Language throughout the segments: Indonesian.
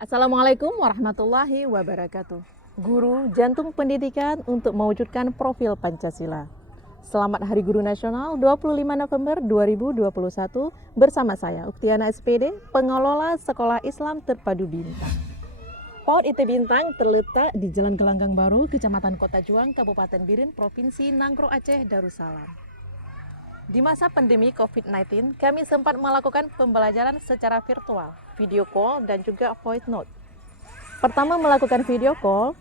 Assalamualaikum warahmatullahi wabarakatuh. Guru jantung pendidikan untuk mewujudkan profil Pancasila. Selamat Hari Guru Nasional 25 November 2021 bersama saya Uktiana SPD, pengelola Sekolah Islam Terpadu Bintang. PAUD IT Bintang terletak di Jalan Gelanggang Baru, Kecamatan Kota Juang, Kabupaten Biren, Provinsi Nangro Aceh, Darussalam. Di masa pandemi COVID-19, kami sempat melakukan pembelajaran secara virtual, video call, dan juga voice note. Pertama melakukan video call,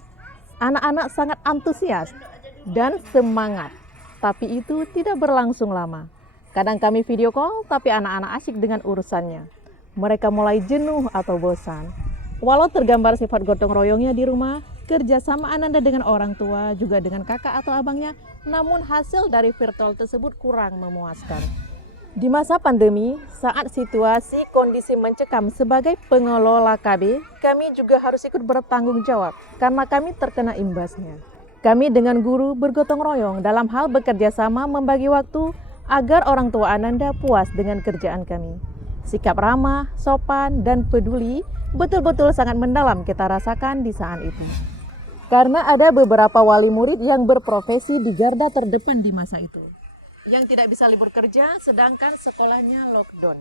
anak-anak sangat antusias dan semangat. Tapi itu tidak berlangsung lama. Kadang kami video call, tapi anak-anak asyik dengan urusannya. Mereka mulai jenuh atau bosan. Walau tergambar sifat gotong royongnya di rumah, kerjasama Ananda dengan orang tua, juga dengan kakak atau abangnya, namun hasil dari virtual tersebut kurang memuaskan. Di masa pandemi, saat situasi kondisi mencekam sebagai pengelola KB, kami juga harus ikut bertanggung jawab karena kami terkena imbasnya. Kami dengan guru bergotong royong dalam hal bekerja sama membagi waktu agar orang tua Ananda puas dengan kerjaan kami. Sikap ramah, sopan, dan peduli betul-betul sangat mendalam kita rasakan di saat itu. Karena ada beberapa wali murid yang berprofesi di garda terdepan di masa itu, yang tidak bisa libur kerja sedangkan sekolahnya lockdown.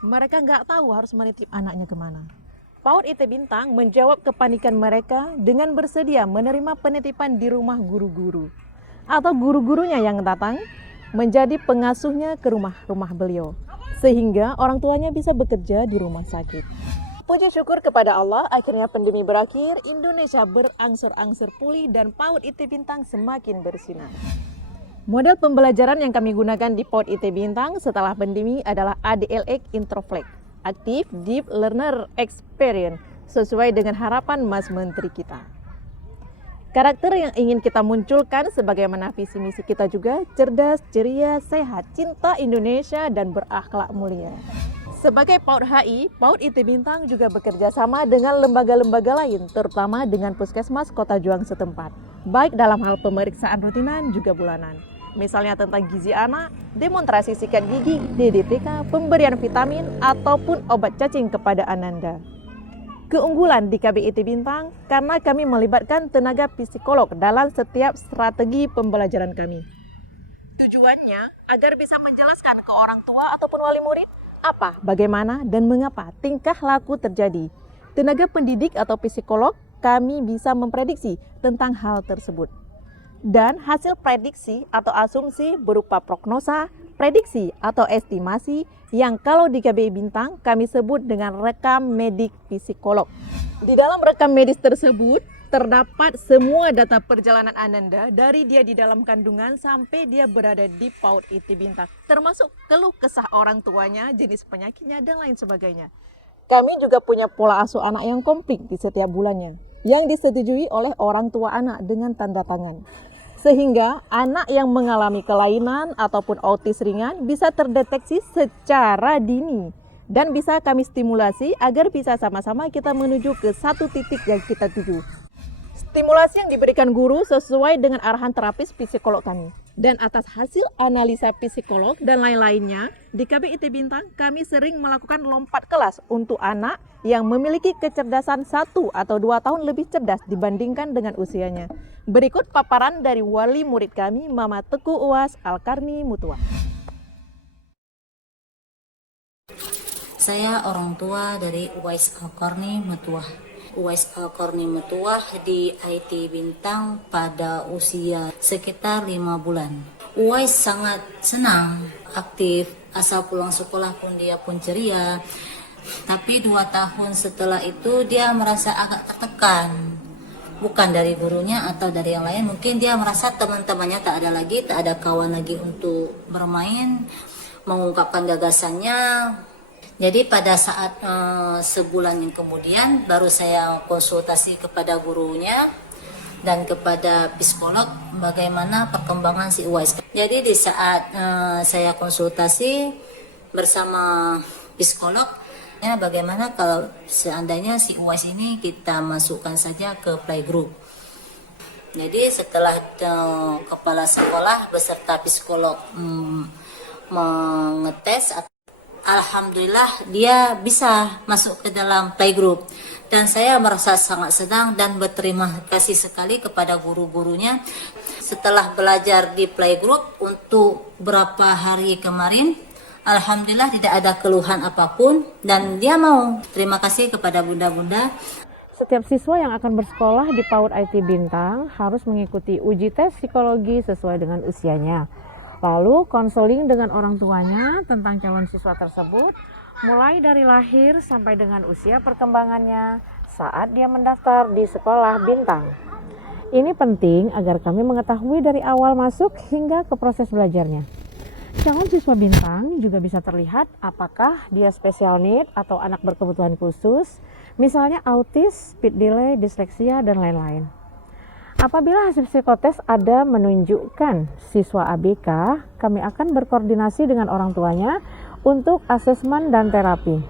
Mereka nggak tahu harus menitip anaknya kemana. PAUD IT Bintang menjawab kepanikan mereka dengan bersedia menerima penitipan di rumah guru-guru atau guru-gurunya yang datang menjadi pengasuhnya ke rumah-rumah beliau, sehingga orang tuanya bisa bekerja di rumah sakit. Puji syukur kepada Allah, akhirnya pandemi berakhir, Indonesia berangsur-angsur pulih dan PAUD IT Bintang semakin bersinar. Model pembelajaran yang kami gunakan di PAUD IT Bintang setelah pandemi adalah ADLX Introflex, Active Deep Learner Experience, sesuai dengan harapan Mas Menteri kita. Karakter yang ingin kita munculkan sebagaimana visi misi kita juga cerdas, ceria, sehat, cinta Indonesia, dan berakhlak mulia. Sebagai PAUD HI, PAUD IT Bintang juga bekerja sama dengan lembaga-lembaga lain, terutama dengan Puskesmas Kota Juang setempat, baik dalam hal pemeriksaan rutinan juga bulanan. Misalnya tentang gizi anak, demonstrasi sikat gigi, DDTK, pemberian vitamin, ataupun obat cacing kepada Ananda. Keunggulan di KB IT Bintang karena kami melibatkan tenaga psikolog dalam setiap strategi pembelajaran kami. Tujuannya agar bisa menjelaskan ke orang tua ataupun wali murid apa, bagaimana, dan mengapa tingkah laku terjadi. Tenaga pendidik atau psikolog kami bisa memprediksi tentang hal tersebut. Dan hasil prediksi atau asumsi berupa prognosa, prediksi atau estimasi yang kalau di KBI Bintang kami sebut dengan rekam medik psikolog. Di dalam rekam medis tersebut terdapat semua data perjalanan Ananda dari dia di dalam kandungan sampai dia berada di PAUD IT Bintang, termasuk keluh kesah orang tuanya, jenis penyakitnya, dan lain sebagainya. Kami juga punya pola asuh anak yang komplit di setiap bulannya, yang disetujui oleh orang tua anak dengan tanda tangan. Sehingga anak yang mengalami kelainan ataupun autis ringan bisa terdeteksi secara dini dan bisa kami stimulasi agar bisa sama-sama kita menuju ke satu titik yang kita tuju. Stimulasi yang diberikan guru sesuai dengan arahan terapis psikolog kami. Dan atas hasil analisa psikolog dan lain-lainnya, di KB IT Bintang kami sering melakukan lompat kelas untuk anak yang memiliki kecerdasan 1 atau 2 tahun lebih cerdas dibandingkan dengan usianya. Berikut paparan dari wali murid kami, Mama Teku Uwas Alkarni Mutua. Saya orang tua dari Uwais Alkarni Mutua. Uwais Alkarni Mutua di IT Bintang pada usia sekitar 5 bulan. Uwais sangat senang, aktif, asal pulang sekolah pun dia pun ceria. Tapi 2 tahun setelah itu dia merasa agak tertekan. Bukan dari gurunya atau dari yang lain, mungkin dia merasa teman-temannya tak ada lagi, tak ada kawan lagi untuk bermain, mengungkapkan gagasannya. Jadi pada saat sebulan yang kemudian baru saya konsultasi kepada gurunya dan kepada psikolog bagaimana perkembangan si Uwais. Jadi di saat saya konsultasi bersama psikolog, bagaimana kalau seandainya si Uwais ini kita masukkan saja ke playgroup. Jadi setelah kepala sekolah beserta psikolog mengetes Alhamdulillah dia bisa masuk ke dalam playgroup. Dan saya merasa sangat senang dan berterima kasih sekali kepada guru-gurunya. Setelah belajar di playgroup untuk beberapa hari kemarin, alhamdulillah tidak ada keluhan apapun dan dia mau. Terima kasih kepada bunda-bunda. Setiap siswa yang akan bersekolah di PAUD IT Bintang harus mengikuti uji tes psikologi sesuai dengan usianya. Lalu konseling dengan orang tuanya tentang calon siswa tersebut, mulai dari lahir sampai dengan usia perkembangannya saat dia mendaftar di sekolah Bintang. Ini penting agar kami mengetahui dari awal masuk hingga ke proses belajarnya. Calon siswa Bintang juga bisa terlihat apakah dia special need atau anak berkebutuhan khusus, misalnya autis, speed delay, disleksia, dan lain-lain. Apabila hasil psikotes ada menunjukkan siswa ABK, kami akan berkoordinasi dengan orang tuanya untuk asesmen dan terapi.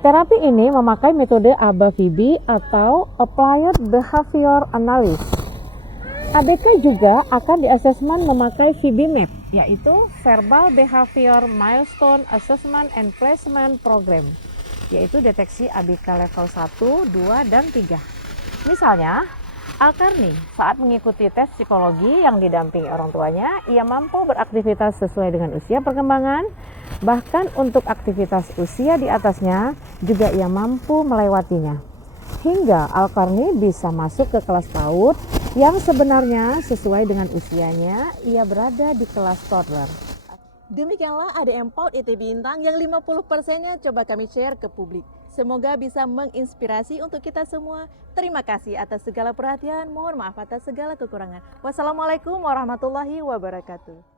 Terapi ini memakai metode ABA-VB atau Applied Behavior Analysis. ABK juga akan diasesmen memakai VB Map, yaitu Verbal Behavior Milestone Assessment and Placement Program, yaitu deteksi ABK level 1, 2, dan 3. Misalnya, Alkarni saat mengikuti tes psikologi yang didampingi orang tuanya, ia mampu beraktivitas sesuai dengan usia perkembangan, bahkan untuk aktivitas usia di atasnya juga ia mampu melewatinya. Hingga Alkarni bisa masuk ke kelas PAUD yang sebenarnya sesuai dengan usianya, ia berada di kelas toddler. Demikianlah ADM PAUD IT Bintang yang 50%-nya coba kami share ke publik. Semoga bisa menginspirasi untuk kita semua. Terima kasih atas segala perhatian. Mohon maaf atas segala kekurangan. Wassalamualaikum warahmatullahi wabarakatuh.